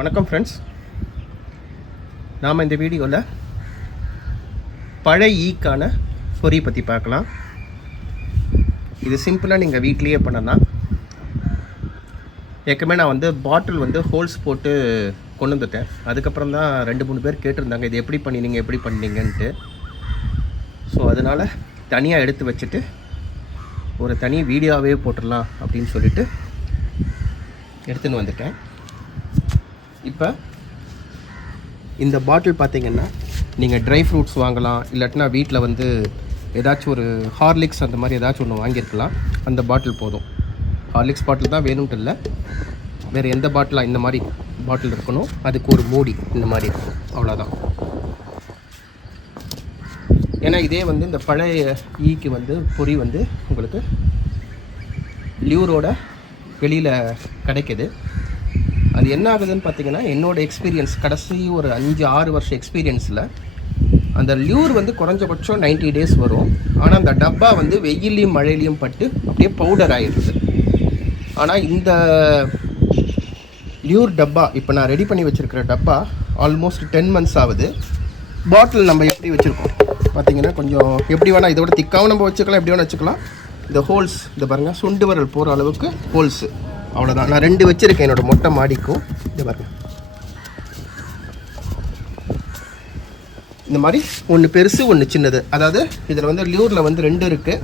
வணக்கம் ஃப்ரெண்ட்ஸ் நாம் இந்த வீடியோவில் பழைய ஈக்கான பொறி பற்றி பார்க்கலாம். இது சிம்பிளாக நீங்கள் வீட்லேயே பண்ணலாம். ஏற்கனவே நான் வந்து பாட்டில் வந்து ஹோல்ஸ் போட்டு கொண்டு வந்துட்டேன். அதுக்கப்புறம் தான் ரெண்டு மூணு பேர் கேட்டிருந்தாங்க இது எப்படி பண்ணினீங்க எப்படி பண்ணீங்கன்ட்டு. ஸோ அதனால் தனியாக எடுத்து வச்சுட்டு ஒரு தனி வீடியோவே போட்டுடலாம் அப்படின்னு சொல்லிட்டு எடுத்துன்னு வந்துட்டேன். இப்போ? இந்த பாட்டில் பார்த்தீங்கன்னா நீங்கள் ட்ரை ஃப்ரூட்ஸ் வாங்கலாம் இல்லாட்டினா வீட்டில் வந்து ஏதாச்சும் ஒரு ஹார்லிக்ஸ் அந்த மாதிரி ஏதாச்சும் ஒன்று வாங்கியிருக்கலாம். அந்த பாட்டில் போதும். ஹார்லிக்ஸ் பாட்டில் தான் வேணும்ட்டு இல்லை. வேறு எந்த பாட்டிலாக இந்த மாதிரி பாட்டில் இருக்கணும்? அதுக்கு ஒரு மூடி இந்த மாதிரி இருக்கும். அவ்வளோதான் ஏன்னா இதே வந்து இந்த பழைய ஈக்கு வந்து பொரி வந்து உங்களுக்கு லியூரோட வெளியில் கிடைக்கிது. அது என்ன ஆகுதுன்னு பார்த்தீங்கன்னா என்னோட எக்ஸ்பீரியன்ஸ் கடைசி ஒரு அஞ்சு ஆறு வருஷம் எக்ஸ்பீரியன்ஸில் அந்த லியூர் வந்து குறைஞ்சபட்சம் 90 டேஸ் வரும். ஆனால் அந்த டப்பா வந்து வெயிலையும் மழையிலையும் பட்டு அப்படியே பவுடர் ஆகிடுது ஆனால் இந்த லியூர் டப்பா இப்போ நான் ரெடி பண்ணி வச்சுருக்கிற டப்பா ஆல்மோஸ்ட் டென் மந்த்ஸ் ஆகுது. பாட்டில் நம்ம எப்படி வச்சுருக்கோம்? பார்த்தீங்கன்னா கொஞ்சம் எப்படி வேணால் இதோட திக்காகவும் நம்ம வச்சுக்கலாம் எப்படி வேணால் வச்சுக்கலாம். இந்த ஹோல்ஸ் இந்த பாருங்கள் சுண்டு வரல் போகிற அளவுக்கு ஹோல்ஸு அவ்வளோதான் நான் ரெண்டு வச்சுருக்கேன் என்னோட மொட்டை மாடிக்கும். இது பாருங்க. இந்த மாதிரி ஒன்று பெருசு ஒன்று சின்னது. அதாவது இதில் வந்து லியூரில் வந்து ரெண்டு இருக்குது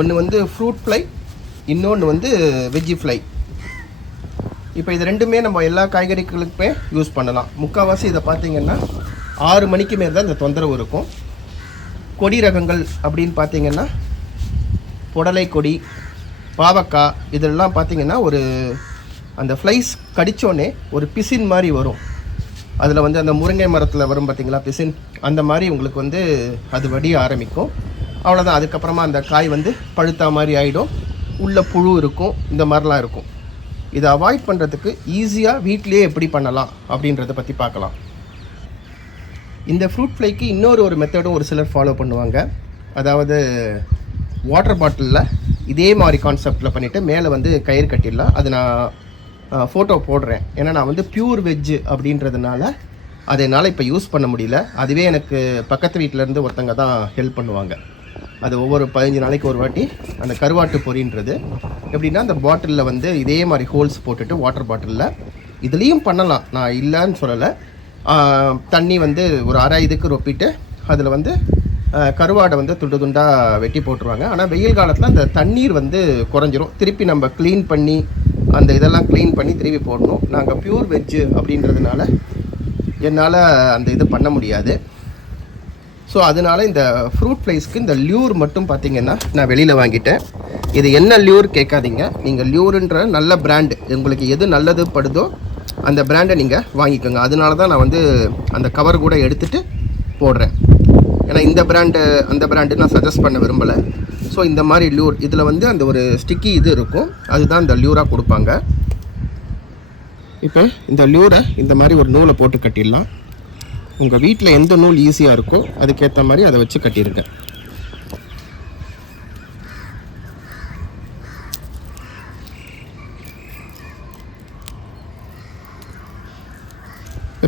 ஒன்று வந்து ஃப்ரூட் ஃப்ளை இன்னொன்று வந்து வெஜ்ஜி ஃப்ளை இப்போ இது ரெண்டுமே நம்ம எல்லா காய்கறிகளுக்குமே யூஸ் பண்ணலாம். முக்கால்வாசி இதை பார்த்திங்கன்னா ஆறு மணிக்கு மேலே தான் இந்த தொந்தரவு இருக்கும். கொடி ரகங்கள் அப்படின்னு பார்த்திங்கன்னா புடலை கொடி பாவக்காய் இதெல்லாம் பார்த்தீங்கன்னா ஒரு அந்த ஃப்ளைஸ் கடிச்சோடனே ஒரு பிசின் மாதிரி வரும். அதில் வந்து அந்த முருங்கை மரத்தில் வரும் பார்த்தீங்களா பிசின் அந்த மாதிரி உங்களுக்கு வந்து அது வடிய ஆரம்பிக்கும். அவ்வளோதான் அதுக்கப்புறமா அந்த காய் வந்து பழுத்தா மாதிரி ஆகிடும் உள்ளே புழு இருக்கும். இந்த மாதிரிலாம் இருக்கும். இதை அவாய்ட் பண்ணுறதுக்கு ஈஸியாக வீட்டிலேயே எப்படி பண்ணலாம் அப்படின்றத பற்றி பார்க்கலாம். இந்த ஃப்ரூட் ஃப்ளைக்கு இன்னொரு ஒரு மெத்தடும் ஒரு சிலர் ஃபாலோ பண்ணுவாங்க. அதாவது வாட்டர் பாட்டிலில் இதே மாதிரி கான்செப்டில் பண்ணிவிட்டு மேலே வந்து கயிறு கட்டிடலாம். அது நான் ஃபோட்டோ போடுறேன். ஏன்னா நான் வந்து பியூர் வெஜ்ஜு அப்படின்றதுனால அதை என்னால் இப்போ யூஸ் பண்ண முடியல. அதுவே எனக்கு பக்கத்து வீட்டிலேருந்து ஒருத்தங்க தான் ஹெல்ப் பண்ணுவாங்க. அது ஒவ்வொரு பதினஞ்சு நாளைக்கு ஒரு வாட்டி அந்த கருவாட்டு பொரின்றது. எப்படின்னா அந்த பாட்டிலில் வந்து இதே மாதிரி ஹோல்ஸ் போட்டுட்டு வாட்டர் பாட்டிலில் இதுலேயும் பண்ணலாம். நான் இல்லைன்னு சொல்லலை. தண்ணி வந்து ஒரு அரை இதுக்கு ரொப்பிட்டு அதில் வந்து கருவாடை வந்து துண்டு துண்டாக வெட்டி போட்டுருவாங்க. ஆனால் வெயில் காலத்தில் அந்த தண்ணீர் வந்து குறைஞ்சிரும். திருப்பி நம்ம க்ளீன் பண்ணி அந்த இதெல்லாம் க்ளீன் பண்ணி திருப்பி போடணும். நாங்கள் பியூர் வெஜ்ஜு அப்படின்றதுனால என்னால் அந்த இது பண்ண முடியாது. ஸோ அதனால இந்த ஃப்ரூட் ஃப்ளைஸ்க்கு இந்த லியூர் மட்டும் பார்த்தீங்கன்னா நான் வெளியில் வாங்கிட்டேன். இது என்ன லியூர் கேட்காதீங்க. நீங்கள் லியூருன்ற நல்ல பிராண்டு உங்களுக்கு எது நல்லது படுதோ அந்த பிராண்டை நீங்கள் வாங்கிக்கோங்க. அதனால தான் நான் வந்து அந்த கவர் கூட எடுத்துகிட்டு போடுறேன். ஏன்னா இந்த பிராண்டு அந்த பிராண்டு நான் சஜஸ்ட் பண்ண விரும்பலை. ஸோ இந்த மாதிரி லியூர் இதில் வந்து அந்த ஒரு ஸ்டிக்கி இது இருக்கும். அதுதான் இந்த லியூராக கொடுப்பாங்க. இப்போ இந்த லியூரை இந்த மாதிரி ஒரு நூலை போட்டு கட்டிடலாம். உங்கள் வீட்டில் எந்த நூல் ஈஸியாக இருக்கோ அதுக்கேற்ற மாதிரி அதை வச்சு கட்டிடுங்க.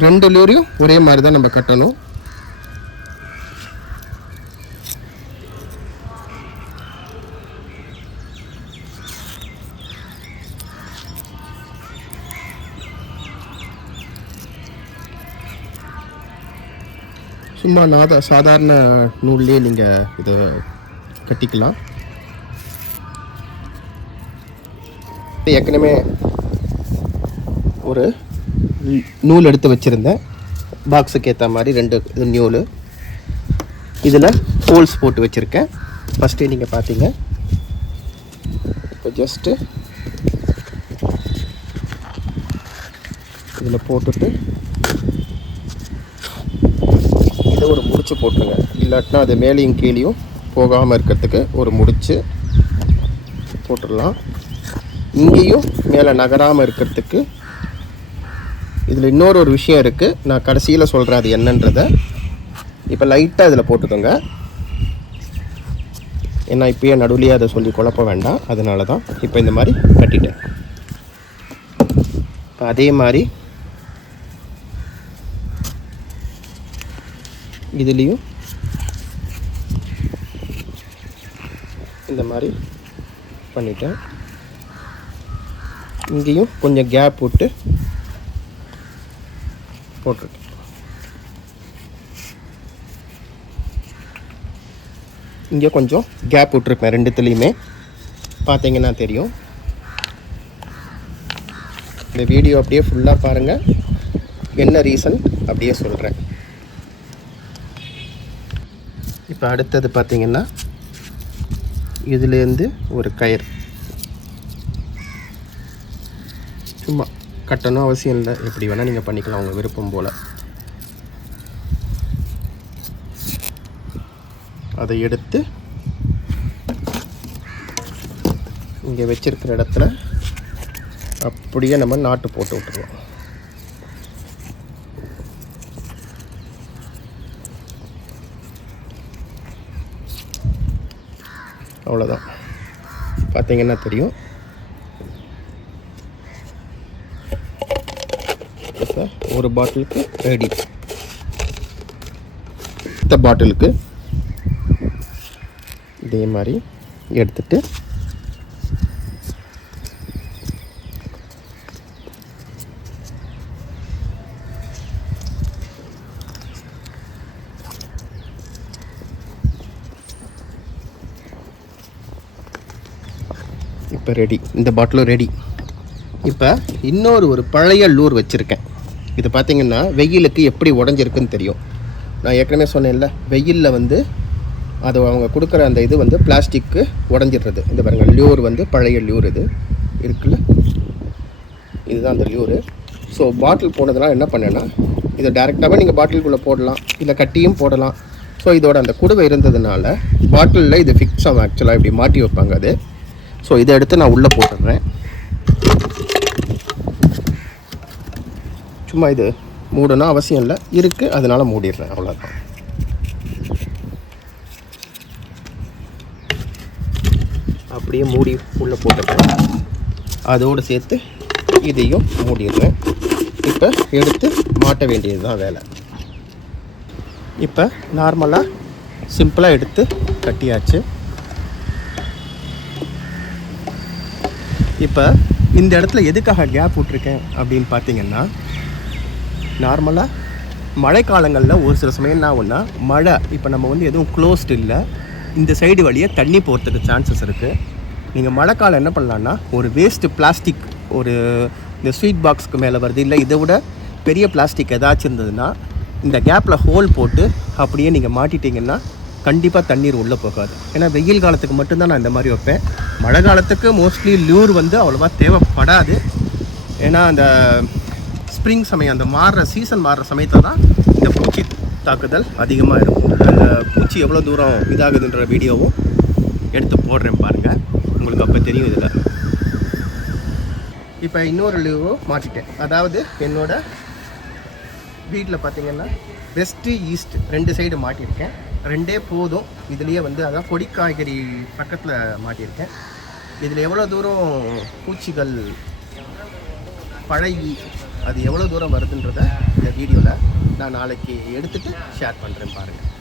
ரெண்டு லூரையும் ஒரே மாதிரி தான் நம்ம கட்டணும். சும்மா நாத சாதாரண நூல்லே நீங்கள் இதை கட்டிக்கலாம். ஏற்கனவே ஒரு நூல் எடுத்து வச்சுருந்தேன். பாக்ஸுக்கு ஏற்ற மாதிரி ரெண்டு இது நூல். இதில் ஹோல்ஸ் போட்டு வச்சுருக்கேன். ஃபஸ்ட்டு நீங்கள் பார்த்தீங்க இப்போ ஜஸ்ட்டு இதில் போட்டுட்டு வந்து ஒரு முடிச்சு போட்டுருங்க. இல்லாட்டினா அது மேலேயும் கீழேயும் போகாமல் இருக்கிறதுக்கு ஒரு முடிச்சு போட்டுடலாம். இங்கேயும் மேலே நகராமல் இருக்கிறதுக்கு இதில் இன்னொரு ஒரு விஷயம் இருக்குது நான் கடைசியில் சொல்கிறேன் அது என்னன்றதை. இப்போ லைட்டாக இதில் போட்டுக்கோங்க. ஏன்னா இப்போயே நடுவுலையே அதை சொல்லி குழப்ப வேண்டாம். அதனால தான் இப்போ இந்த மாதிரி கட்டிட்டேன். இப்போ அதே மாதிரி இதுலேயும். இந்த மாதிரி பண்ணிட்டேன். இங்கேயும் கொஞ்சம் கேப் விட்டு போட்டிருக்கேன். இங்கே கொஞ்சம் கேப் விட்ருப்பேன் ரெண்டுத்துலேயுமே. பார்த்தீங்கன்னா தெரியும். இந்த வீடியோ அப்படியே ஃபுல்லாக பாருங்கள் என்ன ரீசன் அப்படியே சொல்கிறேன் இப்போ அடுத்தது பார்த்திங்கன்னா இதுலேருந்து ஒரு கயிறு. சும்மா கட்டணும் அவசியம் இல்லை. எப்படி வேணால் நீங்கள் பண்ணிக்கலாம் உங்கள் விருப்பம் போல். அதை எடுத்து இங்கே வச்சிருக்கிற இடத்துல அப்படியே நம்ம நாட்டு போட்டு விட்டுருவோம். அவ்வளோதான் பார்த்தீங்கன்னா தெரியும். ஒரு பாட்டிலுக்கு ரெடி அடுத்த பாட்டிலுக்கு இதே மாதிரி எடுத்துகிட்டு இப்போ ரெடி இந்த பாட்டிலும் ரெடி இப்போ இன்னொரு ஒரு பழைய லூர் வச்சுருக்கேன். இது பார்த்திங்கன்னா வெயிலுக்கு எப்படி உடஞ்சிருக்குன்னு தெரியும். நான் ஏற்கனவே சொன்னேன்ல வெயிலில் வந்து அது அவங்க கொடுக்குற அந்த இது வந்து பிளாஸ்டிக்கு உடஞ்சிடுறது. இந்த பாருங்கள் லியூர் வந்து பழைய லியூர் இது. இருக்குல்ல? இதுதான் அந்த லியூரு ஸோ பாட்டில் போனதெல்லாம் என்ன பண்ணேன்னா இதை டேரெக்டாகவே நீங்கள் பாட்டிலுக்குள்ளே போடலாம். இல்லை கட்டியும் போடலாம். ஸோ இதோட அந்த குடுவை இருந்ததுனால பாட்டிலில் இது ஃபிக்ஸ் ஆகும். ஆக்சுவலாக இப்படி மாட்டி வைப்பாங்க அது. ஸோ இதை எடுத்து நான் உள்ளே போட்டுடுறேன். சும்மா இது மூடணும் அவசியம் இல்லை. இருக்குது அதனால் மூடிடுறேன். அவ்வளோதான் அப்படியே மூடி உள்ளே போட்டுக்கிறேன் அதோடு சேர்த்து இதையும் மூடிடுறேன். இப்போ எடுத்து மாட்ட வேண்டியது தான் வேலை. இப்போ நார்மலாக சிம்பிளாக எடுத்து கட்டியாச்சு. இப்போ இந்த இடத்துல எதுக்காக கேப் விட்ருக்கேன் அப்படின்னு பார்த்தீங்கன்னா நார்மலாக மழைக்காலங்களில் ஒரு சில சமயம் என்ன ஆகுன்னா மழை இப்போ நம்ம வந்து எதுவும் க்ளோஸ்ட் இல்லை. இந்த சைடு வழியாக தண்ணி போகிறதுக்கு சான்சஸ் இருக்குது நீங்கள் மழைக்காலம் என்ன பண்ணலான்னா ஒரு வேஸ்ட்டு பிளாஸ்டிக் ஒரு இந்த ஸ்வீட் பாக்ஸ்க்கு மேலே வருது இல்லை இதை விட பெரிய பிளாஸ்டிக் ஏதாச்சும் இருந்ததுன்னா இந்த கேப்பில் ஹோல் போட்டு அப்படியே நீங்கள் மாட்டிட்டீங்கன்னா கண்டிப்பாக தண்ணீர் உள்ளே போகாது. ஏன்னா வெயில் காலத்துக்கு மட்டும்தான் நான் இந்த மாதிரி வைப்பேன். மழை காலத்துக்கு மோஸ்ட்லி லியூர் வந்து அவ்வளோவா தேவைப்படாது. ஏன்னா அந்த ஸ்ப்ரிங் சமயம் அந்த மாறுற சீசன் மாறுற சமயத்தில் தான் இந்த பூச்சி தாக்குதல் அதிகமாக இருக்கும். அந்த பூச்சி எவ்வளோ தூரம் இதாகுதுன்ற வீடியோவும் எடுத்து போடுறேன் பாருங்கள் உங்களுக்கு அப்போ தெரியும் இதில். இப்போ இன்னொரு லீவும் மாற்றிட்டேன். அதாவது என்னோடய வீட்டில் பார்த்திங்கன்னா வெஸ்ட்டு ஈஸ்ட் ரெண்டு சைடு மாட்டியிருக்கேன் ரெண்டே போதும். இதுலேயே வந்து அதான் கொடி காய்கறி பக்கத்தில் மாட்டியிருக்கேன். இதில் எவ்வளோ தூரம் பூச்சிகள் பழகி அது எவ்வளோ தூரம் வருதுன்றத இந்த வீடியோவில் நான் நாளைக்கு எடுத்துகிட்டு ஷேர் பண்ணுறேன் பாருங்கள்